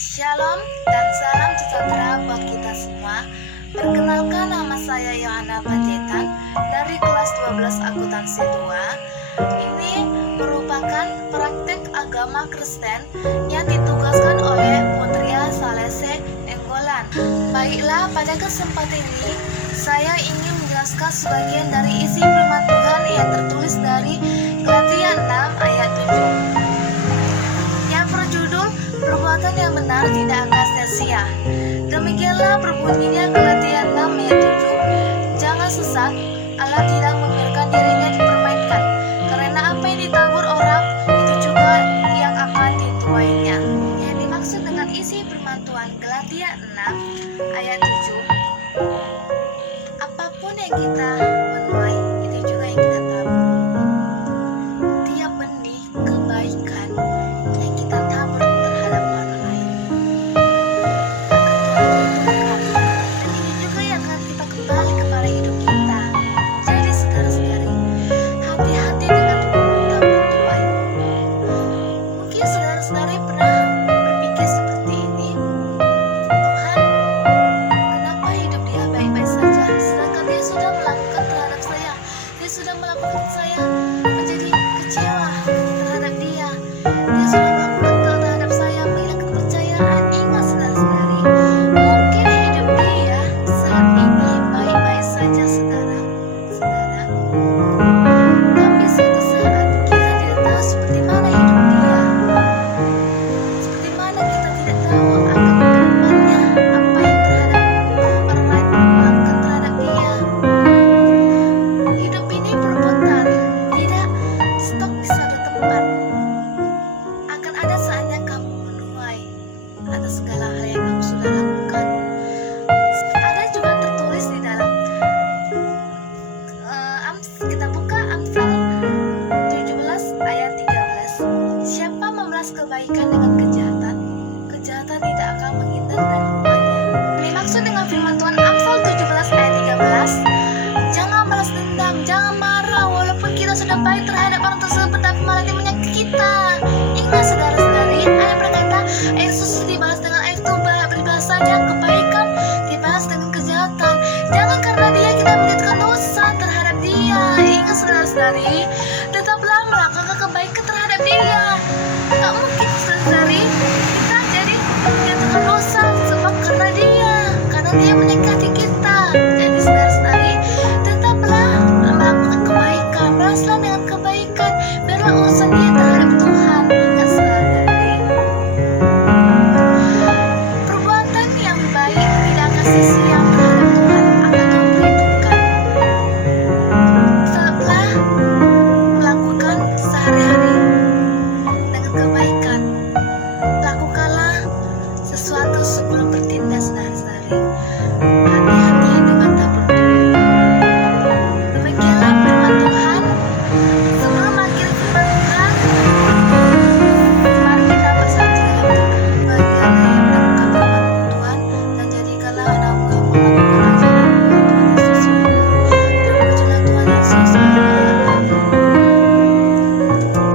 Shalom dan salam sejahtera buat kita semua. Perkenalkan, nama saya Yohana Panjaitan dari kelas 12 akuntansi 2. Ini merupakan praktek agama Kristen yang ditugaskan oleh Putria Salese Enggolan. Baiklah, pada kesempatan ini saya ingin menjelaskan sebagian dari isi firman Tuhan yang tertulis dari Galatia 6 ayat 7. Yang berjudul perbuatan yang benar tidak akan sia-sia. Demikianlah berbunyinya Galatia 6 ayat 7. Jangan sesat, Allah tidak membiarkan dirinya dipermainkan, karena apa yang ditabur orang itu juga yang akan dituainya. Yang dimaksud dengan isi firman Tuhan Galatia 6 ayat 7, apapun yang kita menuai itu juga yang kita tabur. Tiap benih kebaikan yang kita tabur terhadap orang lain akan Tuhan berkati, dan ini juga yang akan kita kembali kepada hidup kita. Jadi saudara-saudari, hati-hati dengan tabur tuai. Mungkin saudara-saudari pernah berpikir seperti ini, Tuhan, kenapa hidup dia baik-baik saja, sedangkan dia sudah melakukan terhadap saya, dia sudah melakukan saya menjadi kecewa terhadap dia sudah melakukan terhadap saya menghilangkan kepercayaan. Ingat saudara-saudari, mungkin hidup dia saat ini baik-baik saja saudara, tapi suatu saat kita tidak tahu seperti mana hidup dia, seperti mana kita tidak tahu akan kedepannya apa yang terhadap orang lain melakukan terhadap dia. Hidup ini berputar, tidak stok di satu tempat. Akan ada saatnya kamu menuai atas segala hal yang